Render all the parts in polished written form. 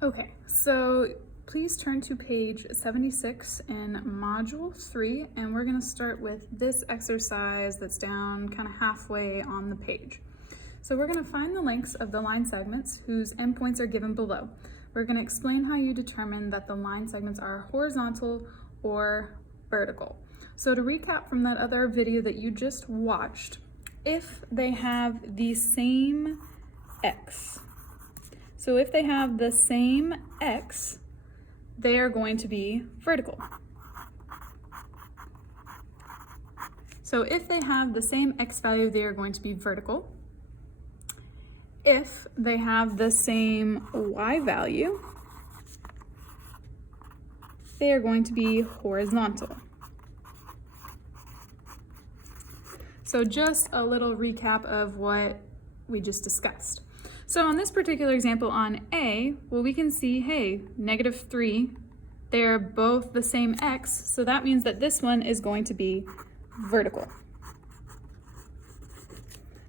Okay, so please turn to page 76 in Module 3, and we're going to start with this exercise that's down kind of halfway on the page. So we're going to find the lengths of the line segments whose endpoints are given below. We're going to explain how you determine that the line segments are horizontal or vertical. So to recap from that other video that you just watched, if they have the same x, so if they have the same x, they are going to be vertical. So if they have the same x value, they are going to be vertical. If they have the same y value, they are going to be horizontal. So just a little recap of what we just discussed. So on this particular example on A, well, we can see, hey, -3, they're both the same x, so that means that this one is going to be vertical.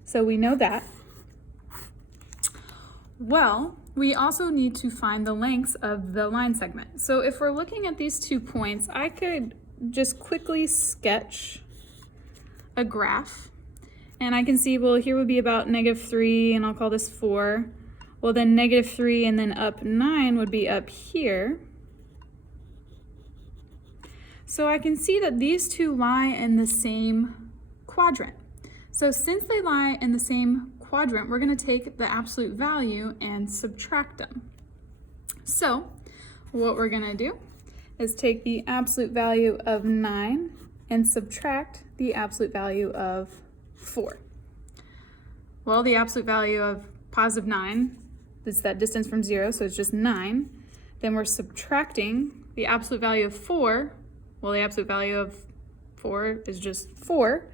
So we know that. Well, we also need to find the lengths of the line segment. So if we're looking at these 2 points, I could just quickly sketch a graph. And I can see, well, here would be about -3, and I'll call this 4. Well, then -3 and then up 9 would be up here. So I can see that these two lie in the same quadrant. So since they lie in the same quadrant, we're going to take the absolute value and subtract them. So what we're going to do is take the absolute value of 9 and subtract the absolute value of 4. Well, the absolute value of +9 is that distance from 0, so it's just 9. Then we're subtracting the absolute value of 4. Well, the absolute value of 4 is just 4.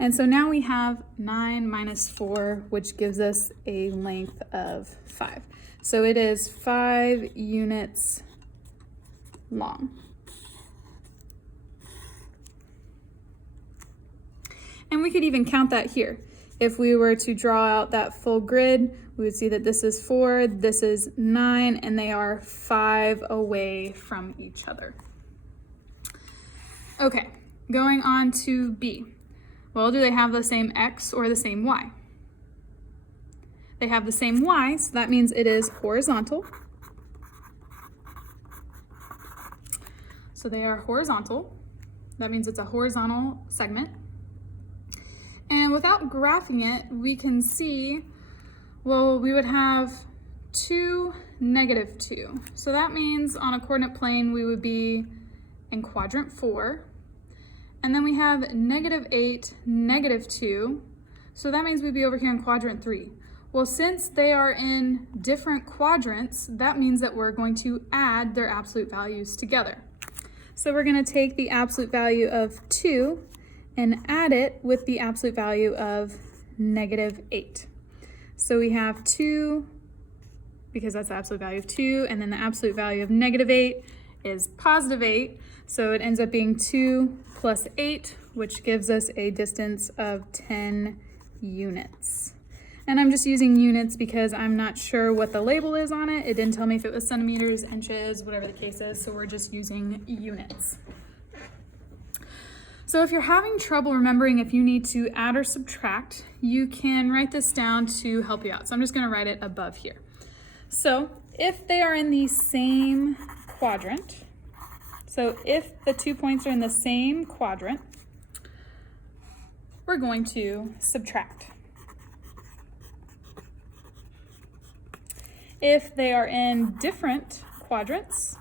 And so now we have 9 minus 4, which gives us a length of 5. So it is 5 units long. And we could even count that here. If we were to draw out that full grid, we would see that this is 4, this is 9, and they are 5 away from each other. Okay, going on to B. Well, do they have the same x or the same y? They have the same y, so that means it is horizontal. So they are horizontal. That means it's a horizontal segment. And without graphing it, we can see, well, we would have 2, -2. So that means on a coordinate plane, we would be in quadrant 4. And then we have -8, -2. So that means we'd be over here in quadrant 3. Well, since they are in different quadrants, that means that we're going to add their absolute values together. So we're going to take the absolute value of 2 and add it with the absolute value of -8. So we have 2, because that's the absolute value of 2, and then the absolute value of -8 is +8. So it ends up being 2 plus 8, which gives us a distance of 10 units. And I'm just using units because I'm not sure what the label is on it. It didn't tell me if it was centimeters, inches, whatever the case is, so we're just using units. So if you're having trouble remembering if you need to add or subtract, you can write this down to help you out. So I'm just going to write it above here. So if they are in the same quadrant, so if the 2 points are in the same quadrant, we're going to subtract. If they are in different quadrants,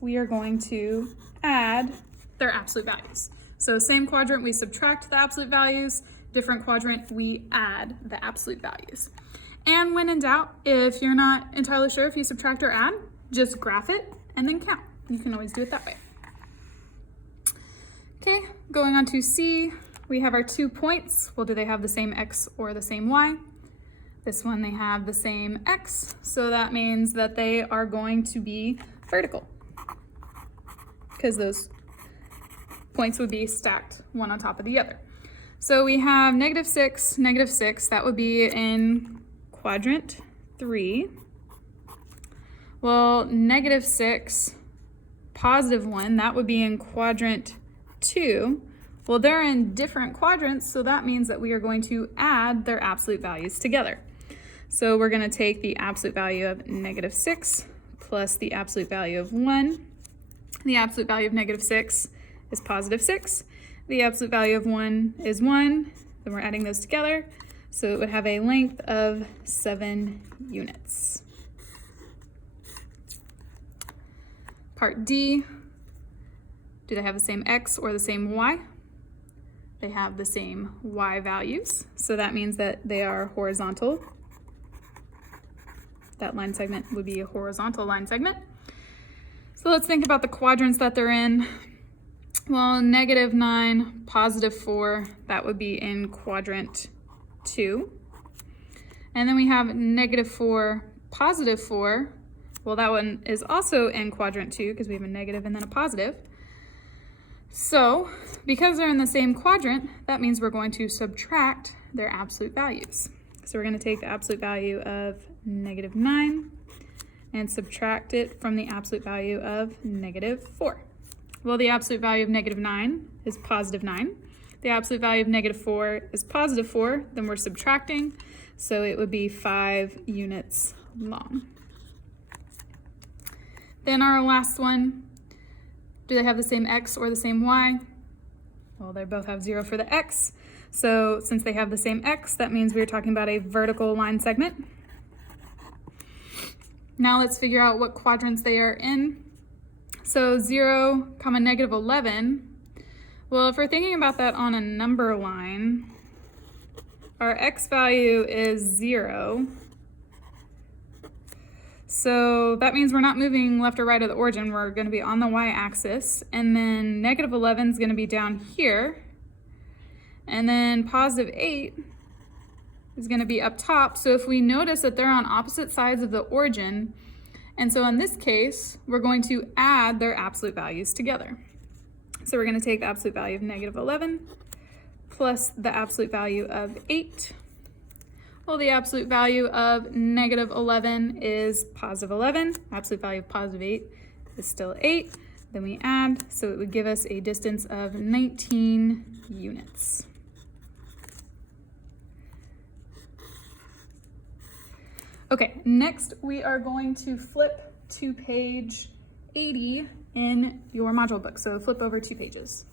we are going to add their absolute values. So same quadrant, we subtract the absolute values. Different quadrant, we add the absolute values. And when in doubt, if you're not entirely sure if you subtract or add, just graph it and then count. You can always do it that way. Okay, going on to C, we have our 2 points. Well, do they have the same x or the same y? This one, they have the same x, so that means that they are going to be vertical, because those points would be stacked one on top of the other. So we have -6, -6, that would be in quadrant 3. Well, -6, +1, that would be in quadrant 2. Well, they're in different quadrants, so that means that we are going to add their absolute values together. So we're going to take the absolute value of -6 plus the absolute value of 1. The absolute value of -6 is +6. The absolute value of 1 is 1. Then we're adding those together. So it would have a length of 7 units. Part D, do they have the same x or the same y? They have the same y values. So that means that they are horizontal. That line segment would be a horizontal line segment. So let's think about the quadrants that they're in. Well, -9, +4, that would be in quadrant 2. And then we have -4, +4. Well, that one is also in quadrant 2 because we have a negative and then a positive. So because they're in the same quadrant, that means we're going to subtract their absolute values. So we're going to take the absolute value of -9 and subtract it from the absolute value of -4. Well, the absolute value of -9 is +9. The absolute value of -4 is +4. Then we're subtracting, so it would be 5 units long. Then our last one, do they have the same x or the same y? Well, they both have 0 for the x. So since they have the same x, that means we're talking about a vertical line segment. Now let's figure out what quadrants they are in. So 0, -11. Well, if we're thinking about that on a number line, our x value is 0. So that means we're not moving left or right of the origin. We're going to be on the y-axis. And then -11 is going to be down here. And then +8 is going to be up top. So if we notice that they're on opposite sides of the origin, and so in this case, we're going to add their absolute values together. So we're going to take the absolute value of -11 plus the absolute value of 8. Well, the absolute value of -11 is +11. Absolute value of +8 is still 8. Then we add, so it would give us a distance of 19 units. Okay, next we are going to flip to page 80 in your module book. So flip over 2 pages.